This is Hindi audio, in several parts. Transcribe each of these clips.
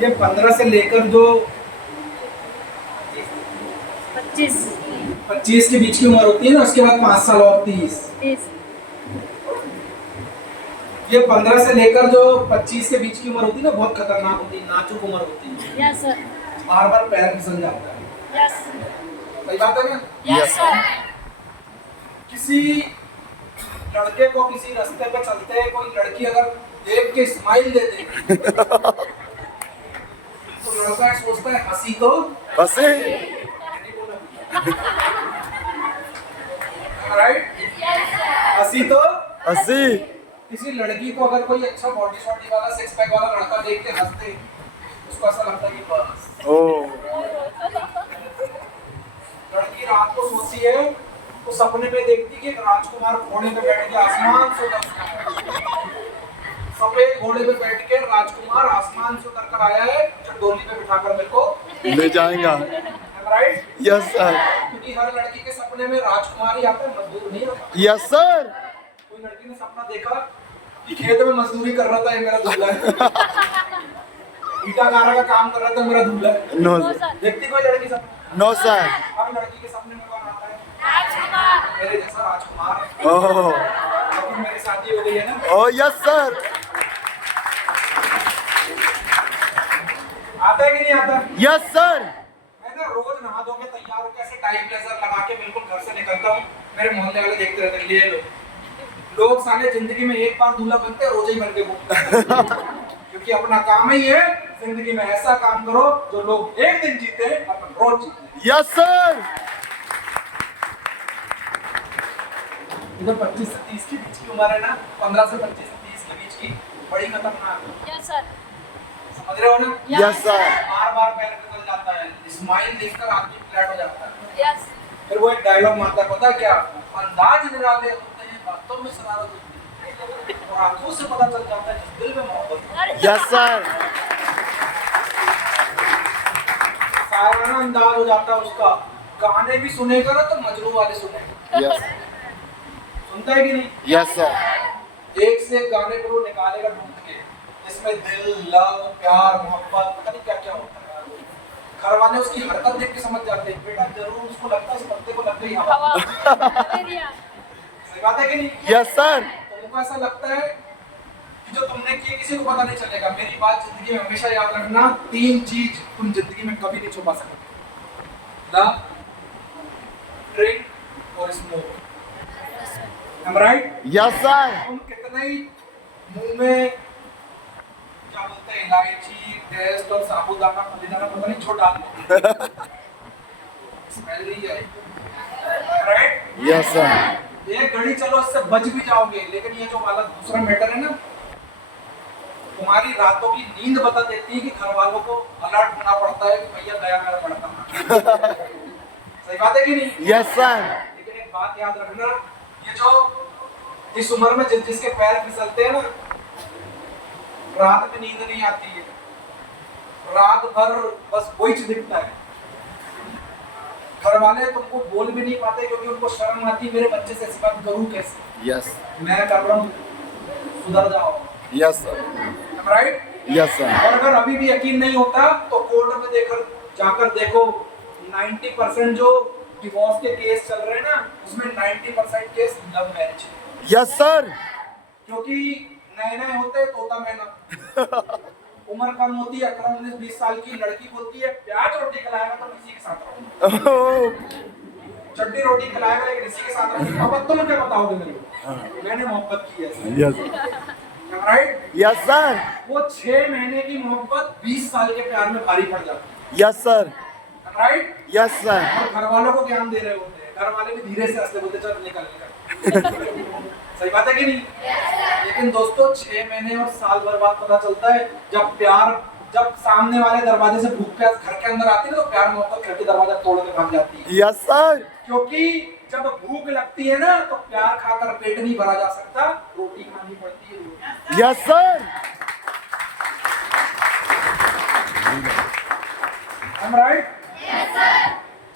ये 15 से लेकर जो 25 25 के बीच की उम्र होती है ना, उसके बाद 5 साल और 30। 30 ये 15 से लेकर जो 25 के बीच की उम्र होती है ना, बहुत खतरनाक होती है, नाजुक उम्र होती है। यस सर बार बार पैर फिसल जाता है। यस सही बात है ना? यस सर किसी लड़के को किसी रास्ते पे चलते हैं कोई लड़की अगर देख के स्माइल दे दे तो लड़का सोचता है हंसी तो हंसे राइट, हंसी तो। हंसी किसी लड़की को अगर कोई अच्छा बॉडी शॉडी वाला सिक्स पैक वाला लड़का देख के हंसते, उसको ऐसा लगता है कि बस। ओ लड़की रात को सोती है तो सपने में देखती कि एक राजकुमार घोड़े पे बैठ के आसमान से उतर रहा है। सफेद घोड़े पे बैठ के राजकुमार आसमान से उतर कर आया है, डोली पे बिठाकर मेरे को ले जाएगा। राइट। Yes sir. क्योंकि हर लड़की के सपने में राजकुमार ही आता है, मजदूर नहीं आता। Yes sir. कोई लड़की ने सपना देखा कि खेत में मजदूरी कर रहा था, ये मेरा दूल्हा है। ईटागारा का काम कर रहा था, मेरा दूल्हा है। नो देखती कोई लड़की सपना? No sir. हर लड़की के सपने में कौन आता है? राजकुमार मेरे जैसा राजकुमार। ओह अब मेरी शादी हो गई है ना। Oh yes sir. आता है कि नहीं आता? Yes sir. मैं ना रोज नहा धो के तैयार होकर ऐसे टाई ब्लेजर लगा के बिल्कुल घर से निकलता हूँ। मेरे मोहल्ले वाले देखते रहते हैं, ले लो। लोग साले जिंदगी में एक बार दूल्हा बनते हैं, रोज ही बन के घूमते हैं। क्योंकि अपना काम ही है जिंदगी में ऐसा काम करो जो लोग एक दिन जीते अपन रोज जीते। Yes sir. जो 25 से 30 के बीच की उम्र है ना, 15 से 25 से 30 के बीच की, बड़ी खतरनाक है। यस सर समझ रहे हो ना? Yes sir. बार बार पैर फिसल जाता है, स्माइल देखकर आदमी फ्लैट हो जाता है। यस फिर वो एक डायलॉग मारता है, पता है क्या? अंदाज निराले होते हैं, बातों में शरारत होती है, और आंखों से पता चल जाता है जिस दिल में मोहब्बत है। Yes sir. सायराना अंदाज हो जाता है उसका। गाने भी सुनेगा ना तो मजनू वाले सुनेगा। यस सुनता है कि नहीं? Yes sir. एक से एक गाने को वो निकालेगा ढूंढ के, जिसमें दिल, लव, प्यार, मोहब्बत, पता नहीं क्या क्या होता है। घर वाले उसकी हरकत देख के समझ जाते हैं, बेटा जरूर उसको लगता है इस बंदे को लग गई हवा। हवा सही बात है कि नहीं? Yes sir. तुमको ऐसा लगता है कि जो तुमने किया किसी को पता नहीं चलेगा। मेरी बात जिंदगी में हमेशा याद रखना, 3 चीज तुम जिंदगी में कभी नहीं छुपा सकते: लव, ड्रिंक और smoke. Am I right? Yes sir. तुम कितने ही मुंह में क्या बोलते हैं, इलायची, टेस्ट और साबुदाना, पुदीना, पता नहीं छोड़ डाल दो, स्मेल नहीं आएगी। राइट? Yes sir. एक घड़ी चलो इससे बच भी जाओगे, लेकिन ये जो वाला दूसरा मैटर है ना, तुम्हारी रातों की नींद बता देती है कि घर वालों को अलर्ट होना पड़ता है कि भैया गया मेरा पड़ता। सही बात है कि नहीं? Yes sir. लेकिन एक बात याद रखना, ये जो इस उम्र में जिसके पैर फिसलते हैं ना, रात में नींद नहीं आती है, रात भर बस वही दिखता है। घर वाले तुमको बोल भी नहीं पाते क्योंकि उनको शर्म आती है, मेरे बच्चे से ऐसी बात करूं कैसे? यस मैं कर रहा हूं, सुधर जाओ। Yes sir. Right? Yes sir. और अगर अभी भी यकीन नहीं होता तो कोर्ट में जाकर देखो, 90% जो डिवोर्स के केस चल रहे हैं ना, उसमें 90% केस लव मैरिज है। Yes sir. क्योंकि नए नए होते हैं तोता मैना, उम्र कम होती है, 18 19 20 साल की लड़की बोलती है प्याज रोटी खिलाएगा तो इसी के साथ रहूंगा, चटनी रोटी खिलाएगा लेकिन इसी के साथ रहूंगा। अब तुम क्या बताओगे मेरे को? मैंने मोहब्बत की है। Yes right? Yes sir. वो 6 महीने की मोहब्बत 20 साल के प्यार में भारी पड़ जाती है। Yes sir. Right? Yes sir. और घर वालों को ज्ञान दे रहे होते हैं, घर वाले भी धीरे से हंसते बोलते चल निकल। सही बात है कि नहीं? लेकिन दोस्तों 6 महीने और साल भर बाद पता चलता है, जब सामने वाले दरवाजे से भूख प्यास घर के अंदर आती है ना, तो प्यार मोहब्बत खिड़की दरवाजा तोड़ के भाग जाती है। Yes sir. क्योंकि जब भूख लगती है ना, तो प्यार खाकर पेट नहीं भरा जा सकता, रोटी खानी पड़ती है। Yes sir. राइट?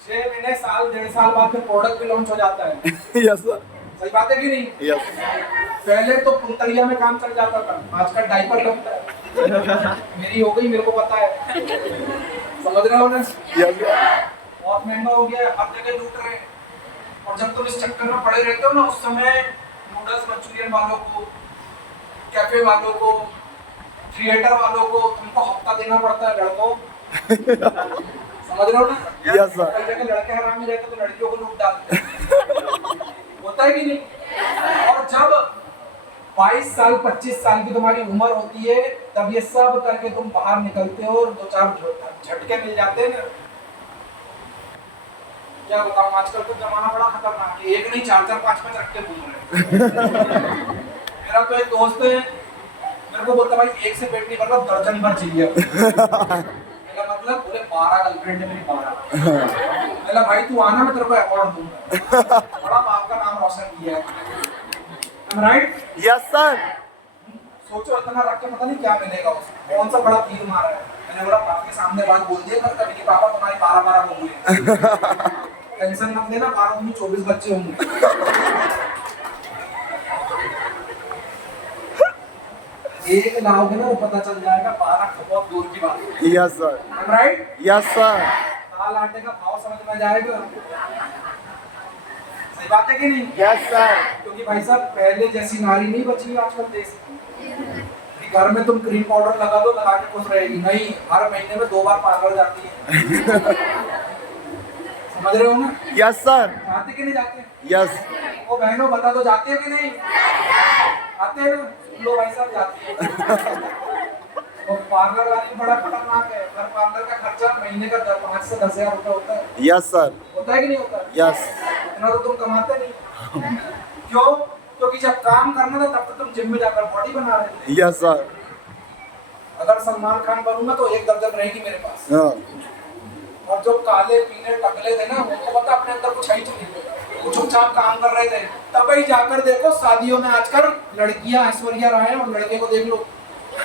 6 महीने, साल, 1.5 साल बाद में प्रोडक्ट भी लॉन्च हो जाता है। Yes sir. सही बात है कि नहीं? यस। पहले तो पुंतरिया में काम चल जाता था, आजकल डायपर लगता है। मेरी हो गई, मेरे को पता है। समझ रहे हो ना? Yes sir. बहुत महंगा हो गया है, हर जगह लूट रहे हैं। और जब तुम इस चक्कर में पड़े रहते हो ना, उस समय नूडल्स मंचूरियन वालों को, कैफे वालों को, थिएटर वालों को तुमको हफ्ता देना पड़ता है लड़कों। समझ रहे हो ना? Yes sir. कई जगह लड़के हरामी रहते तो लड़कियों को लूट डालते हैं। होता है कि नहीं? और जब 22 साल 25 साल की तुम्हारी उम्र होती है, तब ये सब करके तुम बाहर निकलते हो और 2-4 झटके मिल जाते हैं ना। क्या बताऊं, आजकल तो जमाना बड़ा खतरनाक है, एक नहीं 4-4 5-5 रख के घूम रहे हैं। मेरा तो एक दोस्त है, मेरे को बोलता भाई एक से पेट नहीं भर रहा, दर्जन भर चाहिए। मेरा मतलब बोले 12 गर्लफ्रेंड है मेरी, 12। मेरा भाई तू आना, मैं तेरे को अवार्ड दूंगा। बड़ा बाप का नाम रोशन किया है। राइट? Yes sir. सोचो इतना रख के पता नहीं क्या मिलेगा उसको, कौन सा बड़ा तीर मारा है। मैंने बोला पापा के सामने बात बोल दिया कर कभी कि पापा तुम्हारी 12 बहू है। टेंशन मत लेना, 12 में 24 बच्चे होंगे। एक लाओगे ना तो पता चल जाएगा, 12 बहुत दूर की बात है। Yes sir. Right? Yes sir. दाल आटे का भाव समझ में जाएगा। सही बात है कि नहीं? Yes sir. क्योंकि भाई साहब पहले जैसी नारी नहीं बची है आजकल देश में। घर में तुम क्रीम पाउडर लगा दो, लगा के खुश रहेगी। नहीं, हर महीने में 2 बार पार्लर जाती है। समझ रहे हो ना? Yes sir. जाते कि नहीं जाते? यस। वो बहनों बता दो, जाते हो कि नहीं? आते हैं ना? लो भाई साहब जाती है। और पार्लर वाली बड़ा खतरनाक है। हर पार्लर का खर्चा महीने का 5 से 10 हजार रुपए होता है। Yes sir. होता है कि नहीं होता? यस। इतना तो तुम कमाते नहीं। क्यों? क्योंकि जब काम करना था तब तो तुम जिम में जाकर बॉडी बना रहे थे। Yes sir. अगर सलमान खान बनूंगा तो 1 दर्जन रहेगी मेरे पास। हाँ। और जो काले पीले टकले थे ना, उनको पता अपने अंदर कुछ है ही नहीं, वो चुपचाप काम कर रहे थे। तब ही जाकर देखो शादियों में आजकल लड़कियां ऐश्वर्या राय हैं और लड़के को देख लो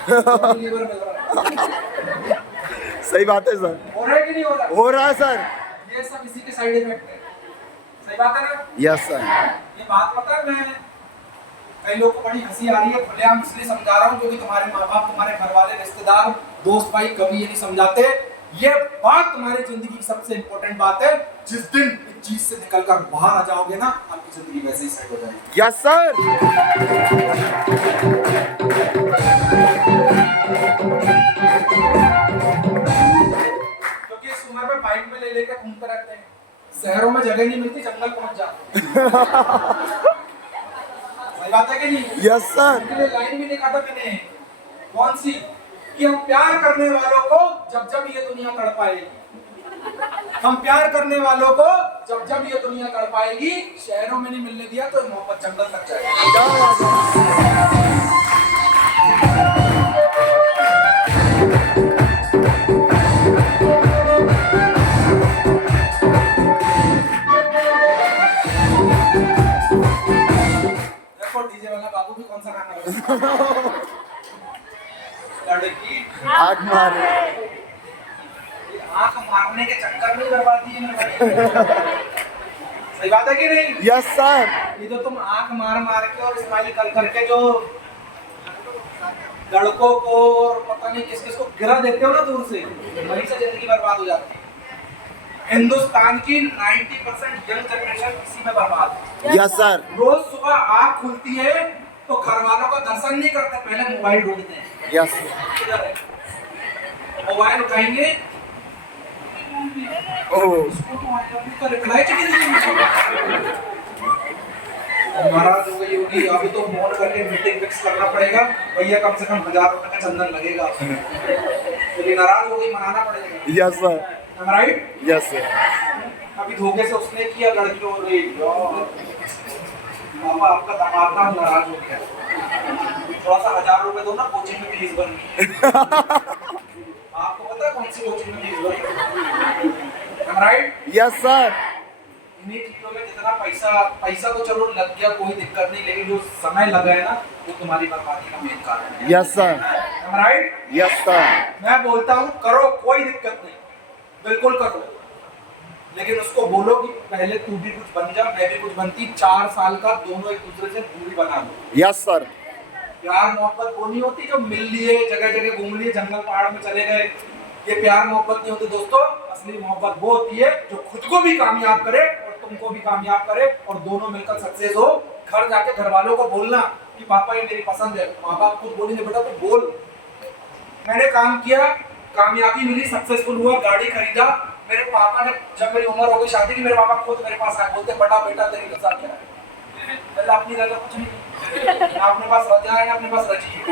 लीवर मिल रहा है। सही बात है सर। हो रहा है कि नहीं हो रहा? हो रहा है सर। ये सब इसी के साइड इफेक्ट है। सही बात है ना? Yes sir. ये बात पता है, मैं कई लोगों को बड़ी हंसी आ रही है, खुलेआम इसलिए समझा रहा हूँ क्योंकि तुम्हारे माँ बाप, तुम्हारे घर वाले, रिश्तेदार, दोस्त भाई कभी ये नहीं समझाते। ये बात तुम्हारी जिंदगी की सबसे इंपॉर्टेंट बात है। जिस दिन इस चीज से निकलकर बाहर आ जाओगे ना, आपकी जिंदगी वैसे ही सेट हो जाएगी। Yes sir. क्योंकि इस उम्र में बाइक में ले लेकर घूमते रहते हैं, शहरों में जगह नहीं मिलती, जंगल पहुंच जाते हैं। सही बात है कि नहीं? Yes sir. इनके लिए लाइन भी नहीं काटा मैंने। कौन सी? कि हम प्यार करने वालों को जब जब ये दुनिया तड़पाएगी, हम प्यार करने वालों को जब जब ये दुनिया तड़पाएगी, शहरों में नहीं मिलने दिया तो मोहब्बत जंगल तक जाएगी। क्या बात है? देखो डीजे वाला बाबू भी कौन सा गाना बजा? लड़की आँख मारे। आंख मारने के चक्कर में बर्बादी है मेरे भाई। सही बात है कि नहीं? Yes sir. ये जो तुम आंख मार मार के और स्माइल कर करके जो लड़कों को और पता नहीं किस किस को गिरा देते हो ना दूर से, वहीं से जिंदगी बर्बाद हो जाती है। हिंदुस्तान की 90% यंग जनरेशन इसी में बर्बाद है। Yes sir. रोज सुबह आंख खुलती है तो घर वालों का दर्शन नहीं करते, पहले मोबाइल ढूंढते हैं। यस। किधर है? मोबाइल उठाएंगे, तो रिप्लाई महाराज हो गई होगी, अभी तो फोन करके मीटिंग फिक्स करना पड़ेगा, भैया कम से कम 1000 रुपए का चंदन लगेगा। तो नाराज हो गई, मनाना पड़ेगा। Yes sir. Right? Yes sir. अभी धोखे से उसने किया, लड़की हो गई, पापा आपका दामाद ना नाराज हो गया, थोड़ा सा 1000 रुपए दो ना, कोचिंग में फीस बन गई। आपको पता है कौन सी कोचिंग में फीस बन? राइट? Yes sir. इन्हीं चीजों में जितना पैसा तो चलो लग गया, कोई दिक्कत नहीं, लेकिन जो समय लगा है ना, वो तुम्हारी बर्बादी का मेन कारण है। Yes sir. Right? Yes sir. मैं बोलता हूँ करो, कोई दिक्कत नहीं, बिल्कुल करो, लेकिन उसको बोलो कि पहले तू भी कुछ बन जा, मैं भी कुछ बनती, 4 साल का दोनों एक दूसरे से दूरी बना लो। Yes sir. प्यार मोहब्बत वो नहीं होती जो मिल लिए, जगह जगह घूम लिए, जंगल पहाड़ में चले गए, ये प्यार मोहब्बत नहीं होती दोस्तों। असली मोहब्बत वो होती है जो खुद को भी कामयाब करे और तुमको भी कामयाब करे और दोनों मिलकर सक्सेस हो। घर जाके घर वालों को बोलना कि पापा ये मेरी पसंद है, माँ बाप खुद बोलेंगे बेटा तू बोल, मैंने काम किया, कामयाबी मिली, सक्सेसफुल हुआ, गाड़ी खरीदा। मेरे पापा ने जब मेरी उम्र हो गई शादी की, मेरे पापा खुद मेरे पास आए, बोलते बड़ा बेटा तेरी रजा क्या है? पहले अपनी रजा कुछ नहीं, ना अपने पास रजा है ना अपने पास रजी है,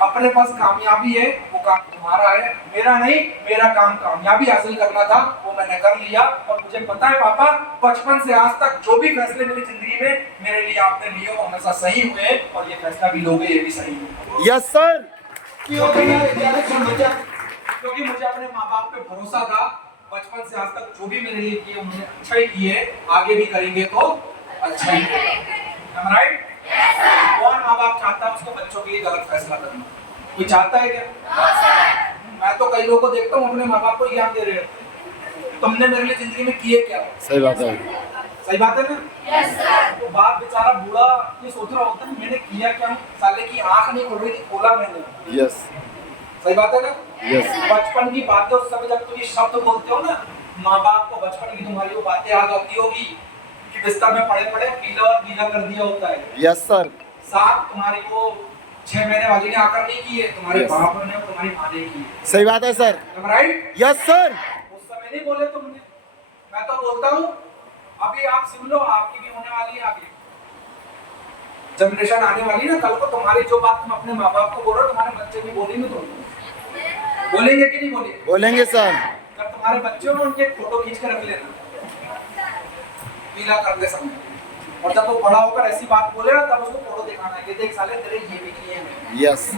अपने पास कामयाबी है, वो काम तुम्हारा है, मेरा नहीं। मेरा काम कामयाबी हासिल करना था, वो मैंने कर लिया। और मुझे पता है पापा, बचपन से आज तक जो भी फैसले मेरी जिंदगी में मेरे लिए आपने लिए वो हमेशा सही हुए और ये फैसला भी लोगे ये भी सही हुआ। Yes sir. क्योंकि मुझे अपने माँ बाप पे भरोसा था। बचपन से आज तक जो भी मेरे लिए किए उन्होंने अच्छा ही किए, आगे भी करेंगे तो अच्छा ही होगा। राइट? कौन माँ बाप चाहता है उसको बच्चों के लिए गलत फैसला करना? कोई चाहता है क्या? मैं तो कई लोगों को देखता हूँ अपने माँ बाप को ज्ञान दे रहे हैं, तुमने मेरे लिए जिंदगी में किए क्या? सही बात है। सही बात है ना? तो बाप बेचारा बूढ़ा ये सोच रहा होता है मैंने किया क्या? साले की आंख नहीं खुल रही थी, खोला मैंने। यस। सही बात है ना? यस। बचपन की बातें उस समय जब तुम ये शब्द बोलते हो ना, माँ बाप को बचपन की तुम्हारी वो बातें याद आती होगी कि बिस्तर में पड़े पड़े पीला और गीला कर दिया होता है। Yes sir. साथ तुम्हारी वो 6 महीने वाली ने आकर नहीं किए, तुम्हारे Yes. बाप ने और तुम्हारी माँ ने किए। सही बात है सर। राइट? Yes sir. उस समय नहीं बोले तुमने, मैं तो बोलता हूँ अभी आप सुन लो, आपकी भी होने वाली है, आगे जनरेशन आने वाली है ना, कल को तुम्हारी जो बात तुम अपने माँ बाप को बोल रहे हो तुम्हारे बच्चे भी बोलेंगे, तो बोलेंगे कि नहीं बोलेंगे? बोलेंगे सर। जब तुम्हारे बच्चे हो उनके फोटो खींच कर रख लेना पीला करते समय, और जब वो बड़ा होकर ऐसी बात बोले ना तब उसको फोटो दिखाना है कि देख साले तेरे ये भी किए हैं। यस।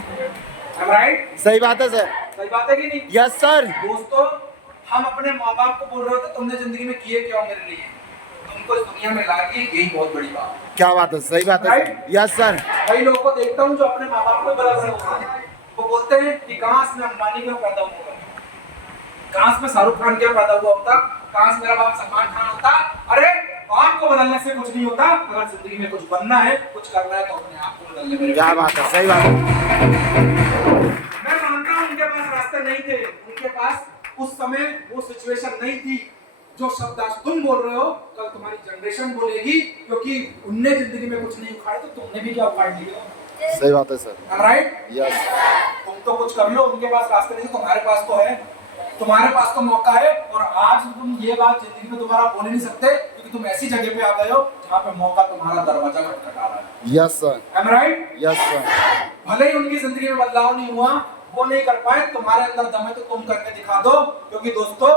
राइट? सही बात है सर। सही बात है कि नहीं? Yes sir. दोस्तों हम अपने माँ बाप को बोल रहे होते तुमने जिंदगी में किए क्या मेरे लिए, तुमको इस दुनिया में ला के, यही बहुत बड़ी बात है। क्या बात है? सही बात है सर। Yes sir. कई लोगों को देखता हूँ जो अपने माँ बाप को गलत होता है, वो बोलते हैं कि काश में अंबानी क्यों पैदा हुआ, काश में शाहरुख खान क्यों पैदा हुआ होता, काश मेरा बाप सलमान खान होता। अरे बाप को बदलने से कुछ नहीं होता, अगर जिंदगी में कुछ बनना है कुछ करना है तो अपने आप को बदलने में। क्या बात है? सही बात है। मैं मानता हूँ उनके पास रास्ते नहीं थे, उनके पास उस समय वो सिचुएशन नहीं थी। जो शब्द आज तुम बोल रहे हो कल तुम्हारी जनरेशन बोलेगी, क्योंकि उनने जिंदगी में कुछ नहीं उखाड़ा तो तुमने भी क्या उखाड़ लिया। सही बात है सर। राइट? यस। तुम तो कुछ कर लो, उनके पास रास्ते नहीं, तुम्हारे पास तो है, तुम्हारे पास तो मौका है। और आज तुम ये बात जिंदगी में दोबारा बोल नहीं सकते क्योंकि तुम ऐसी जगह पे आ गए हो जहाँ पे मौका तुम्हारा दरवाजा खटखटा रहा है। Yes sir. Am I right? Yes sir. भले ही उनकी जिंदगी में बदलाव नहीं हुआ, वो नहीं कर पाए, तुम्हारे अंदर दम है तो तुम करके दिखा दो। क्योंकि दोस्तों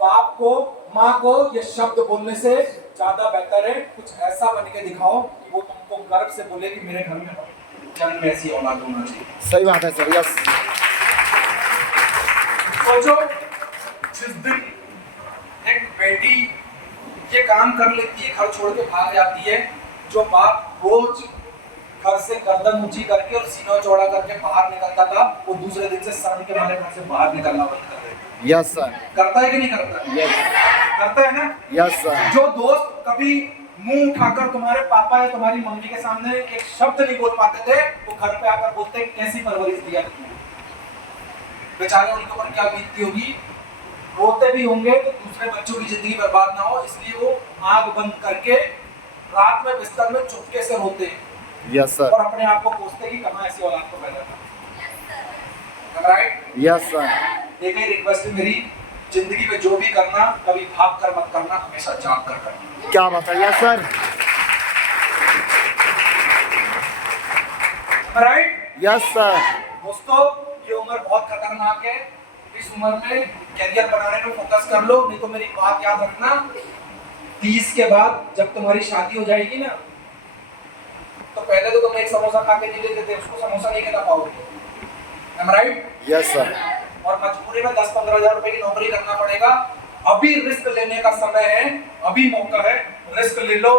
बाप को माँ को ये शब्द बोलने से ज्यादा बेहतर है कुछ ऐसा बन के दिखाओ कि वो तुमको गर्व से बोले कि मेरे घर में जन्म में ऐसी औलाद होना चाहिए। सही बात है सर। यस। सोचो जिस दिन एक बेटी ये काम कर लेती है, घर छोड़ के भाग जाती है, जो बाप रोज घर से गर्दन ऊंची करके और सीना चौड़ा करके बाहर निकलता था, वो दूसरे दिन से शर्म के मारे घर से बाहर निकलना बंद कर देता। Yes sir. करता है कि नहीं करता? यस। करता है ना? Yes sir. जो दोस्त कभी मुंह उठाकर तुम्हारे पापा या तुम्हारी मम्मी के सामने एक शब्द नहीं बोल पाते थे, वो घर पे आकर बोलते हैं कैसी परवरिश दिया तुमने। बेचारे उनके ऊपर क्या बीतती होगी, रोते भी होंगे तो दूसरे बच्चों की जिंदगी बर्बाद ना हो इसलिए वो आग बंद करके रात में बिस्तर में चुपके से रोते हैं। Yes sir. और अपने आप को पूछते कि कहाँ ऐसी औलाद को पैदा कर। राइट? Yes sir. एक ही रिक्वेस्ट है मेरी, जिंदगी में जो भी करना कभी भाग कर मत करना, हमेशा जाग कर करना। क्या बात है? Yes sir. Right? Yes sir. दोस्तों ये उम्र बहुत खतरनाक है, इस उम्र में कैरियर बनाने में फोकस कर लो, नहीं तो मेरी बात याद रखना 30 के बाद जब तुम्हारी शादी हो जाएगी ना, तो पहले तो तुम एक समोसा खा के नहीं लेते थे, उसको समोसा नहीं खिला पाओगे। Am I right? Yes sir. और मजबूरी में 10-15 हजार रुपए की नौकरी करना पड़ेगा। अभी रिस्क लेने का समय है, अभी मौका है, रिस्क ले लो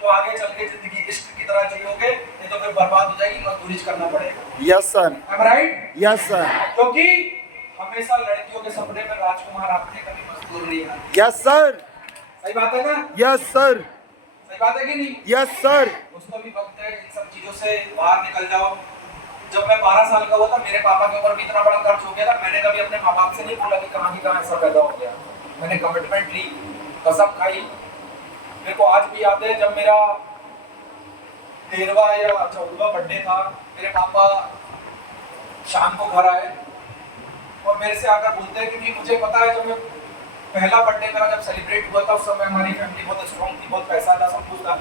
तो आगे चल के जिंदगी इश्क की तरह जियोगे, नहीं तो फिर बर्बाद हो जाएगी, मजदूरी करना पड़ेगा। Yes sir. Am I right? Yes sir. क्योंकि हमेशा लड़कियों के सपने में राजकुमार आते हैं, कभी मजदूर नहीं आते। Yes sir. सही बात है ना? Yes sir. सही सही बात है कि नहीं? Yes sir. उसको भी वक्त है इन सब चीजों से बाहर निकल जाओ। जब मैं 12 साल का हुआ था मेरे पापा के ऊपर भी इतना बड़ा कर्ज हो गया था, मैंने कभी अपने माँ बाप से नहीं बोला कि कहाँ की कहाँ ऐसा पैदा हो गया। मैंने कमिटमेंट ली, कसम खाई। मेरे को आज भी याद है जब मेरा 13वां या 14वां बर्थडे था, मेरे पापा शाम को घर आए और मेरे से आकर बोलते हैं, क्योंकि मुझे पता है जब मैं पहला बर्थडे मेरा जब सेलिब्रेट हुआ था उस समय हमारी फैमिली बहुत स्ट्रॉन्ग थी, बहुत पैसा था, सब कुछ था।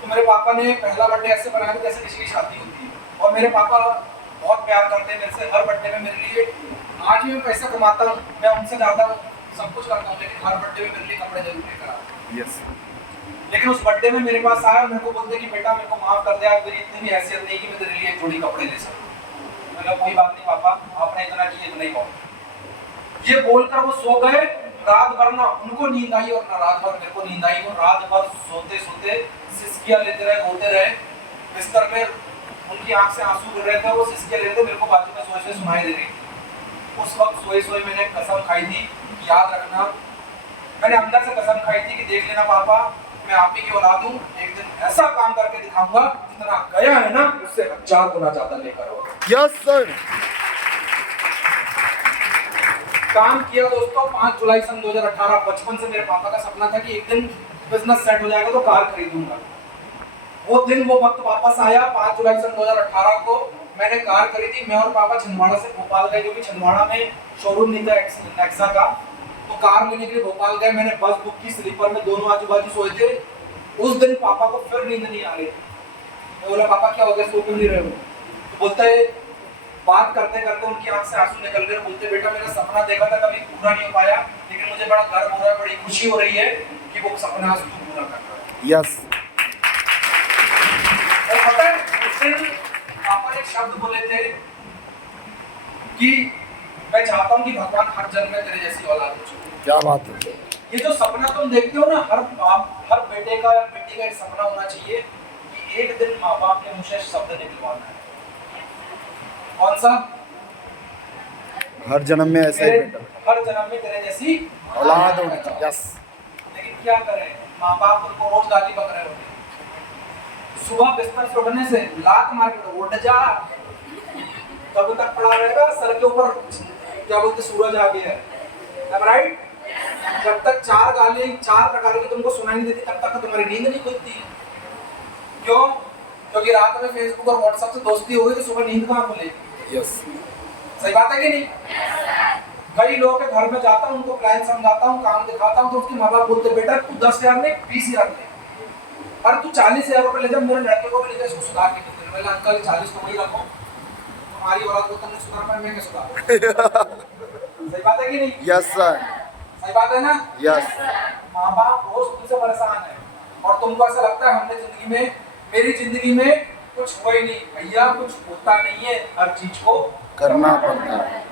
तो मेरे पापा ने पहला बर्थडे ऐसे बनाया जैसे किसी की शादी होती है। और मेरे पापा बहुत प्यार करते हैं मेरे से, हर बर्थडे में मेरे लिए, आज भी मैं पैसा कमाता हूँ, मैं उनसे ज़्यादा सब कुछ करता हूँ, लेकिन हर बर्थडे में मेरे लिए कपड़े जरूर लेकर आता। यस। लेकिन उस बर्थडे में मेरे पास आया, मेरे को बोलते कि बेटा मेरे को माफ कर दे, आज मेरी इतनी भी हैसियत नहीं कि मैं तेरे लिए एक जोड़ी कपड़े ले सकूं। मैंने कोई बात नहीं पापा, आपने इतना किया इतना ही बहुत। ये बोलकर वो सो गए। रात भर ना उनको नींद आई और ना रात भर मेरे को नींद आई। और रात भर सोते सोते सिसकियां लेते रहे, रोते रहे बिस्तर में। उनकी आंख से आंसू गिर रहे थे, वो सिसकियां ले रहे थे, मेरे को बाजू में सोए सोए सुनाई दे रही थी। उस वक्त सोए सोए मैंने कसम खाई थी, याद रखना, मैंने अंदर से कसम खाई थी कि देख लेना पापा, मैं आप ही की औलाद हूँ, एक दिन ऐसा काम करके दिखाऊंगा जितना गया है ना उससे 1000 गुना ज्यादा लेकर आओ। Yes sir. काम किया दोस्तों। 5 जुलाई सन 2018। बचपन से मेरे पापा का सपना था कि एक दिन बिजनेस सेट हो जाएगा तो कार खरीदूंगा। वो दिन वो वक्त वापस आया। 5 जुलाई सन 2018 को मैंने कार खरीदी। मैं और पापा छिंदवाड़ा से भोपाल गए, क्योंकि छिंदवाड़ा में शोरूम नहीं था नेक्सा का। तो कार लेने के लिए भोपाल गए। मैंने बस बुक की, स्लीपर में, दोनों आजू बाजू सोए थे। उस दिन पापा को फिर नींद नहीं आ रही। मैं बोला पापा क्या हो गया, सो क्यों नहीं रहे हो? तो बोलता है, बात करते करते उनकी आंख से आंसू निकल गए। बोलते बेटा मेरा सपना देखा था, कभी पूरा नहीं हो पाया, लेकिन मुझे बड़ा गर्व हो रहा है, बड़ी खुशी हो रही है कि वो सपना आज तू पूरा कर रहा है। यस। और पता है उस दिन पापा ने एक शब्द बोले थे कि मैं चाहता हूँ कि भगवान हर जन्म में तेरे जैसी औलाद हो। क्या बात है। ये जो सपना तुम देखते हो ना, हर बाप, हर बेटे का या बेटी का एक सपना होना चाहिए कि एक दिन माँ बाप के मुंह से शब्द निकलवाना है। कौन सा? हर जन्म में ऐसा ही बेटा, हर जन्म में तेरे जैसी औलाद होनी चाहिए। यस। लेकिन क्या करें, माँ बाप उनको रोज गाली बक रहे होते हैं। सुबह बिस्तर से उठने से लात मार के उठ जा, तब तक पड़ा रहेगा सर के ऊपर, क्या बोलते सूरज आ गया है, राइट? जब तक 4 प्रकार की तुमको सुनाई नहीं देती तब तक तुम्हारी नींद नहीं खुलती। क्यों? क्योंकि रात में फेसबुक और व्हाट्सएप से दोस्ती हो गई तो सुबह नींद कहाँ खुलेगी? यस। सही बात है कि नहीं? कई लोगों के घर में जाता हूँ, उनको प्लान समझाता हूँ, काम दिखाता हूँ, तो उसके माँ बाप बोलते बेटा तू 10,000 नहीं 20,000 ले, और तू 40,000 रुपए ले जा, मेरे लड़के को भी ले जा, इसको सुधार के दे। मैंने अंकल 40 तो वही रखो, तुम्हारी औलाद को तुमने सुधार पाया, मैं क्या सुधार? सही बात है कि नहीं? Yes sir. सही बात है ना? यस। माँ बाप रोज तुमसे परेशान है और तुमको ऐसा लगता है हमने जिंदगी में, मेरी जिंदगी में कुछ हुआ ही नहीं। भैया कुछ होता नहीं है, हर चीज को करना पड़ता है।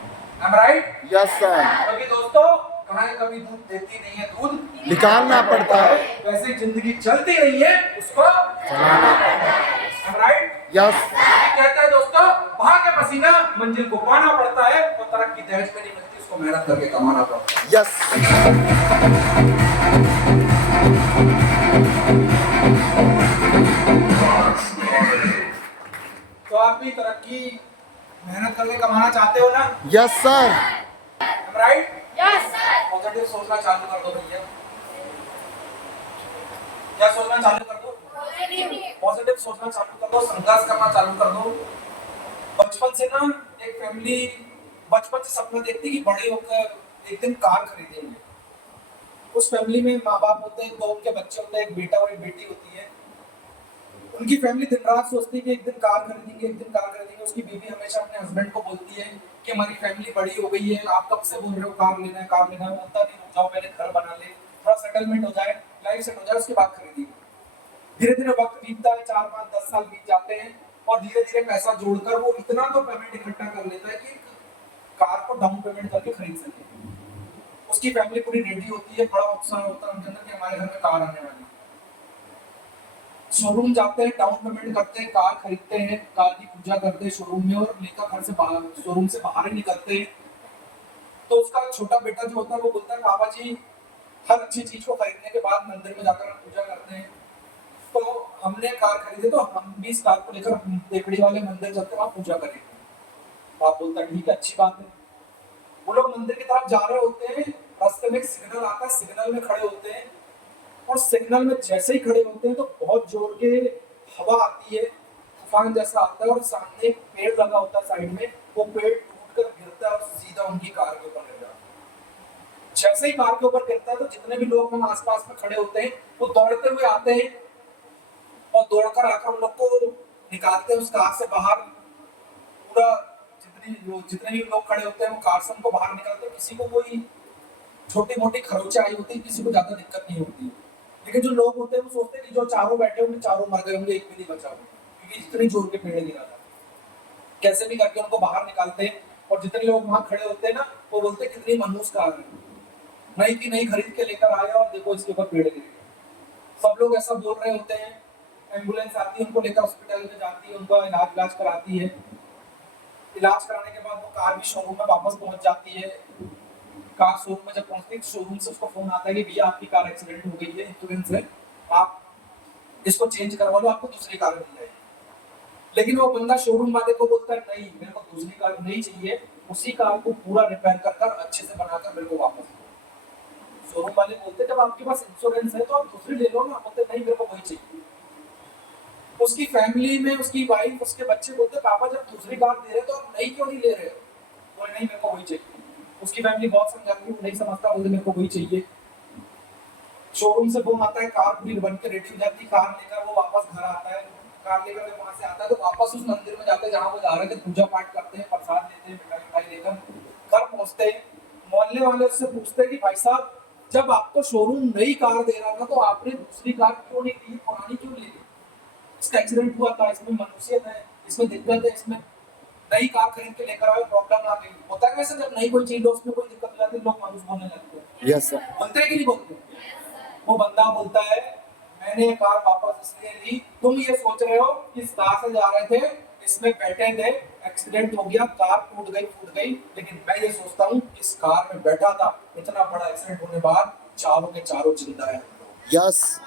Am I right? Yes sir. क्योंकि दोस्तों गाय कभी दूध देती नहीं है, दूध निकालना पड़ता है। वैसे ही जिंदगी चलती नहीं है, उसको चलाना पड़ता है। Am I right? यस। कहते हैं दोस्तों बहा के पसीना मंजिल को पाना पड़ता है, और तरक्की दहेज में नहीं मिलती, उसको मेहनत करके कमाना पड़ता है। यस। तो आप भी तरक्की मेहनत करके कमाना चाहते हो ना? Yes sir. Am I right? Yes, sir. Positive सोचना चालू कर दो भैया। क्या सोचना चालू कर दो? पॉजिटिव सोचना चालू कर दो, संघर्ष करना चालू कर दो। बचपन से ना एक फैमिली बचपन से सपना देखती कि बड़े होकर एक दिन कार खरीदेंगे। उस फैमिली में माँ बाप होते हैं, 2 उनके बच्चे होते हैं, एक बेटा और एक बेटी होती है। उनकी फैमिली दिन रात सोचती है कि एक दिन कार खरीदेंगे, एक दिन कार खरीदेंगे। उसकी बीवी हमेशा अपने हस्बैंड को बोलती है कि हमारी फैमिली बड़ी हो गई है, आप कब से बोल रहे हो कार लेना है, कार लेना है। बोलता नहीं, रुक जाओ पहले घर बना ले, थोड़ा सेटलमेंट हो जाए, लाइफ सेट हो जाए, उसके बाद खरीदेंगे। धीरे धीरे वक्त बीतता है, 4, 5, 10 साल बीत जाते हैं और धीरे धीरे पैसा जोड़कर वो इतना तो पेमेंट इकट्ठा कर लेता है कि कार को डाउन पेमेंट करके खरीद सके। उसकी फैमिली पूरी रेडी होती है, बड़ा उत्साह होता है उनके अंदर कि हमारे घर में कार आने वाली है। शोरूम जाते हैं, डाउन पेमेंट करते हैं, कार खरीदते हैं, कार की पूजा करते हैं शोरूम में और लेकर घर से बाहर, शोरूम से बाहर ही निकलते हैं। तो उसका छोटा बेटा जो होता है वो बोलता है पापा जी हर अच्छी चीज को खरीदने के बाद मंदिर में जाकर हम पूजा करते हैं, तो हमने कार खरीदी तो हम भी इस कार को लेकर टेकड़ी वाले मंदिर जाते वहां पूजा करेंगे। आप बोलता ठीक है, अच्छी बात है। वो लोग मंदिर की तरफ जा रहे होते हैं, रास्ते में एक सिग्नल आता है, सिग्नल में खड़े होते हैं और सिग्नल में जैसे ही खड़े होते हैं तो बहुत जोर के हवा आती है, तूफान जैसा आता है और सामने एक पेड़ लगा होता है साइड में, वो पेड़ टूट कर गिरता है और सीधा उनकी कार के ऊपर गिर जाता है। जैसे ही कार के ऊपर गिरता है तो जितने भी लोग वहां आसपास में खड़े होते हैं वो दौड़ते हुए आते हैं और दौड़कर आकर उन लोग को निकालते हैं उस कार से बाहर। पूरा जितने भी लोग खड़े होते हैं वो कार से उनको बाहर निकालते हैं। किसी को कोई छोटी मोटी खरोंचे आई होती है, किसी को ज्यादा दिक्कत नहीं होती, लेकिन जो लोग होते हैं वो सोचते हैं कि जो चारों बैठे होंगे चारों मर गए होंगे, एक भी नहीं बचा होगा, क्योंकि इतनी जोर के पेड़ गिरा था। कैसे भी करके उनको बाहर निकालते हैं और जितने लोग वहां खड़े होते हैं ना वो बोलते हैं कितनी मनहूस कार है, नई की नई खरीद के लेकर आया और देखो इसके ऊपर पेड़ गिर गया। सब लोग ऐसा बोल रहे होते हैं। एम्बुलेंस आती है, उनको लेकर हॉस्पिटल में जाती है, उनका इलाज कराती है। इलाज कराने के बाद वो कार भी शोरूम में वापस पहुंच जाती है। कार शोरूम में जब पहुंचती है, शोरूम से उसको फोन आता है कि भैया आपकी कार एक्सीडेंट हो गई है, इंश्योरेंस है, आप इसको चेंज करवा लो, आपको दूसरी कार मिल जाएगी। लेकिन वो बंदा शोरूम वाले को बोलता है नहीं, मेरे को दूसरी कार नहीं चाहिए, उसी कार को पूरा रिपेयर कर अच्छे से बनाकर मेरे को वापस दो। शोरूम वाले बोलते जब आपके पास इंश्योरेंस है तो आप दूसरी ले लो ना, बोलते नहीं मेरे को वही चाहिए। उसकी फैमिली में उसकी वाइफ उसके बच्चे बोलते पापा जब दूसरी कार दे रहे तो आप नई क्यों नहीं ले रहे हो? बोले नहीं मेरे को वही चाहिए। उसकी फैमिली बहुत समझाती है, वो नहीं समझता, बोलते मेरे को वही चाहिए। शोरूम से फोन आता है, कार पूरी बन के रेडी हो जाती, कार लेकर वो वापस घर आता है। कार लेकर जब वहां से आता है तो वापस उस मंदिर में जाते हैं जहाँ वो जा रहे थे, पूजा पाठ करते हैं, प्रसाद लेते हैं, मिठाई लेकर घर पहुंचते हैं। मोहल्ले वाले उससे पूछते हैं कि भाई साहब जब आपको शोरूम नई कार दे रहा था तो आपने दूसरी कार क्यों नहीं ली, पुरानी क्यों ली? इसका एक्सीडेंट हुआ था, इसमें मनुष्यत है, इसमें दिक्कत है, इसमें नई कार खरीद के लेकर आए, प्रॉब्लम आ गई। होता है वैसे जब नई कोई चीज लो उसमें कोई दिक्कत हो जाती है, लोग मानुस बोलने लगते हैं। Yes sir. बोलते हैं कि नहीं बोलते? वो बंदा बोलता है मैंने ये कार वापस इसलिए ली, तुम ये सोच रहे हो कि इस कार से जा रहे थे, इसमें बैठे थे, एक्सीडेंट हो गया, कार टूट गई फूट गई, लेकिन मैं ये सोचता हूँ इस कार में बैठा था, इतना बड़ा एक्सीडेंट होने बाद चारों के चारों जिंदा है। यस।